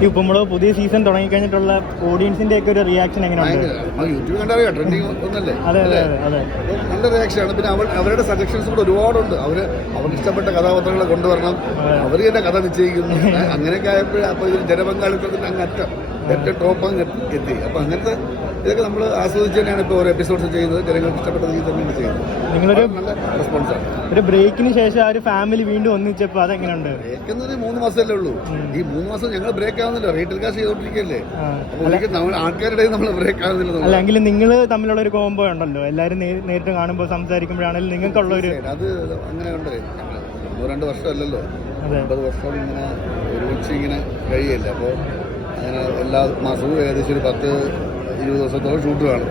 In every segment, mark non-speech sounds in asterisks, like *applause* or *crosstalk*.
ഈ ഉപ്പുമുളക് പുതിയ സീസൺ തുടങ്ങിക്കഴിഞ്ഞിട്ടുള്ള ഓഡിയൻസിന്റെ ഒക്കെ ഒരു റിയാക്ഷൻ എങ്ങനെയുണ്ട്? അതെ അതെ അതെ അതെ. അപ്പം നല്ല റിയാക്ഷനാണ് പിന്നെ അവർ അവരുടെ സജഷൻസ് കൂടെ ഒരുപാടുണ്ട്. അവർ അവർക്ക് ഇഷ്ടപ്പെട്ട കഥാപാത്രങ്ങളെ കൊണ്ടുവരണം. അവർ തന്നെ കഥ നിശ്ചയിക്കുന്നു. *laughs* അങ്ങനെയൊക്കെ ആയപ്പോഴേ അപ്പോൾ ഇതിൽ ജനപങ്കാളിത്തത്തിന് അങ്ങ് അറ്റം ഏറ്റവും ടോപ്പ് അങ്ങ് എത്തി. അപ്പൊ അങ്ങനത്തെ ഇതൊക്കെ നമ്മൾ ആസ്വദിച്ച് തന്നെയാണ് ഇപ്പോൾ ഓരോ എപ്പിസോഡ്സ് ചെയ്യുന്നത്. ജനങ്ങൾക്ക് ഇഷ്ടപ്പെട്ട രീതിയിൽ തന്നെയാണ് ചെയ്യുന്നത്. നിങ്ങളൊരു നല്ല റെസ്പോൺസാണ് ഒരു ബ്രേക്കിന് ശേഷം ആ ഒരു ഫാമിലി വീണ്ടും ഒന്നിച്ചപ്പോൾ അതെങ്ങനെയുണ്ട് ബ്രേക്ക് എന്നൊരു മൂന്ന് മാസമല്ലേ ഉള്ളൂ. ഈ മൂന്ന് മാസം ഞങ്ങൾ ബ്രേക്ക് ആവുന്നില്ല റീറ്റെയിൽ കാശ് ചെയ്തോണ്ടിരിക്കല്ലേ. അപ്പോൾ ആൾക്കാരുടെ നമ്മൾ ബ്രേക്ക് ആവുന്നില്ല അല്ലെങ്കിൽ നിങ്ങൾ തമ്മിലുള്ള ഒരു കോംബോ ഉണ്ടല്ലോ. എല്ലാവരും നേരിട്ട് കാണുമ്പോൾ സംസാരിക്കുമ്പോഴാണെങ്കിലും നിങ്ങൾക്കുള്ള ഒരു അത് അങ്ങനെ ഉണ്ട് രണ്ട് വർഷമല്ലല്ലോ. അമ്പത് വർഷം ഇങ്ങനെ ഒരുമിച്ച് ഇങ്ങനെ കഴിയില്ല. അപ്പോൾ അങ്ങനെ എല്ലാ മാസവും ഏകദേശം ഒരു പത്ത് ഇരുപത് ദിവസത്തോളം ഷൂട്ട് കാണും.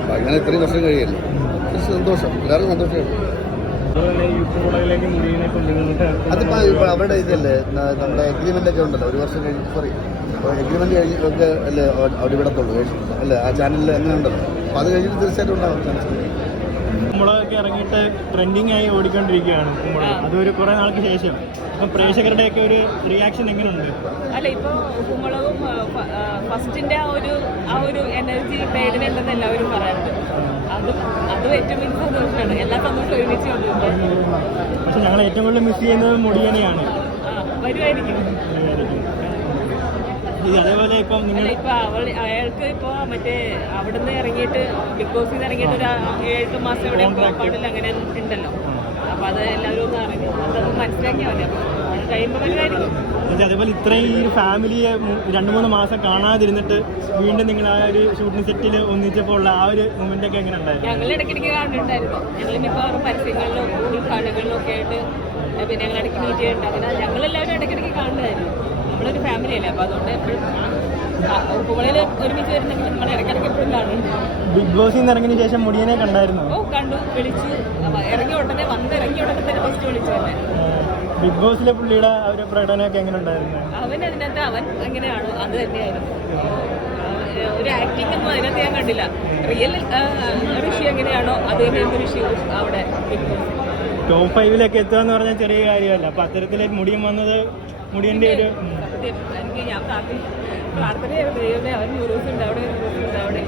അപ്പം അങ്ങനെ ഇത്രയും വർഷം കഴിയല്ലോ. സന്തോഷം. എല്ലാവർക്കും സന്തോഷമാണ് അതിപ്പോ ഇപ്പൊ അവരുടെ ഇതല്ലേ നമ്മുടെ എഗ്രിമെന്റ് ഒക്കെ ഉണ്ടല്ലോ. ഒരു വർഷം കഴിഞ്ഞ് സോറി എഗ്രിമെന്റ് കഴിഞ്ഞ് ഒക്കെ അല്ലേ അവിടെ അവിടെ വിടത്തുള്ളൂ അല്ലേ ആ ചാനലിൽ അങ്ങനെ ഉണ്ടല്ലോ അപ്പൊ അത് കഴിഞ്ഞിട്ട് തീർച്ചയായിട്ടും ഉണ്ടാവും ചാൻസ് ഉപ്പുമുളകൊക്കെ ഇറങ്ങിയിട്ട് ട്രെൻഡിങ് ആയി ഓടിക്കൊണ്ടിരിക്കുകയാണ് ഉപ്പുമുളക് അതൊരു കുറെ നാൾക്ക് ശേഷം. അപ്പം പ്രേക്ഷകരുടെയൊക്കെ ഒരു റിയാക്ഷൻ എങ്ങനെയുണ്ട് അല്ല ഇപ്പോൾ കുമ്പളവും ഫസ്റ്റിന്റെ ആ ഒരു ആ ഒരു എനർജി പേരിനുണ്ടെന്ന് എല്ലാവരും പറയാറുണ്ട്. അതും അതും ഏറ്റവും വലിയ സന്തോഷമാണ്. എല്ലാ സന്തോഷവും ഒരുമിച്ച് പക്ഷെ ഞങ്ങൾ ഏറ്റവും കൂടുതൽ മിസ് ചെയ്യുന്നത് മുടിയനെയാണ് വരുമായിരിക്കും അതേപോലെ ഇപ്പം നിങ്ങൾ ഇപ്പൊ അവൾ അയാൾക്ക് ഇപ്പൊ മറ്റേ അവിടുന്ന് ഇറങ്ങിയിട്ട് ബിഗ് ബോസിൽ നിന്ന് ഇറങ്ങിയിട്ട് ഒരു ഏഴ് മാസം ഇവിടെ പാടില്ല അങ്ങനെ ഉണ്ടല്ലോ. അപ്പൊ അത് എല്ലാവരും ഒന്ന് അറിഞ്ഞു അതൊന്ന് മനസ്സിലാക്കിയാൽ മതി. അപ്പൊ കഴിയുമ്പോൾ അതേപോലെ ഇത്രയും ഈ ഫാമിലിയെ രണ്ടു മൂന്ന് മാസം കാണാതിരുന്നിട്ട് വീണ്ടും നിങ്ങൾ ആ ഒരു ഷൂട്ടിംഗ് സെറ്റിൽ ഒന്നിച്ചപ്പോൾ ഉള്ള ആ ഒരു മൊമെന്റ് ഒക്കെ എങ്ങനെ ഉണ്ടായിരുന്നു? ഞങ്ങൾ ഇടയ്ക്കിടയ്ക്ക് കാണുന്നുണ്ടായിരുന്നു ഞങ്ങൾ മിക്കവാറും പരസ്യങ്ങളിലും ഉദ്ഘാടനങ്ങളിലും ഒക്കെ ആയിട്ട് പിന്നെ ഞങ്ങൾ ഇടയ്ക്ക് മീറ്റ് അങ്ങനെ ഞങ്ങളെല്ലാവരും നമ്മളൊരു ഫാമിലി അല്ലേ? അപ്പോൾ അതുകൊണ്ട് എപ്പോഴും പുകളിൽ ഒരുമിച്ച് വരുന്നെങ്കിൽ നമ്മൾ ഇടയ്ക്കിടയ്ക്ക് എപ്പോഴും കാണും. ബിഗ് ബോസിൽ നിന്ന് ഇറങ്ങിയ ശേഷം മുടിയനെ കണ്ടായിരുന്നു? ഓ കണ്ടു വിളിച്ചു. ഇറങ്ങിയ ഇറങ്ങി ഉടനെ വന്ന് ഇറങ്ങി ഉടനെ തന്നെ ഫസ്റ്റ് വിളിച്ചു തന്നെ ബിഗ് ബോസിലെ പുള്ളിയുടെ ഒരു പ്രകടനമൊക്കെ എങ്ങനെ ഉണ്ടായിരുന്നു? അവൻ അതിനകത്ത് അവൻ എങ്ങനെയാണ് അത് തന്നെയായിരുന്നു. ഒരു ആക്ടിംഗ് ഒന്നും അതിനകത്ത് ഞാൻ കണ്ടില്ല. റിയൽ ഋഷി എങ്ങനെയാണോ അത് തന്നെ ഋഷി അവിടെ. ബിഗ് ബോസ് ടോപ്പ് ഫൈവിലൊക്കെ എത്തുക എന്ന് പറഞ്ഞാൽ ചെറിയ കാര്യമല്ല അപ്പൊ അത്തരത്തിലേക്ക് മുടിയൻ വന്നത് മുടിയന്റെ ഒരു ഉം. എനിക്ക് ഞാൻ പ്രാർത്ഥി പ്രാർത്ഥനയായിരുന്നു ദൈവമേ അവൻ ന്യൂറോസ് ഉണ്ട് അവിടെ അവിടെ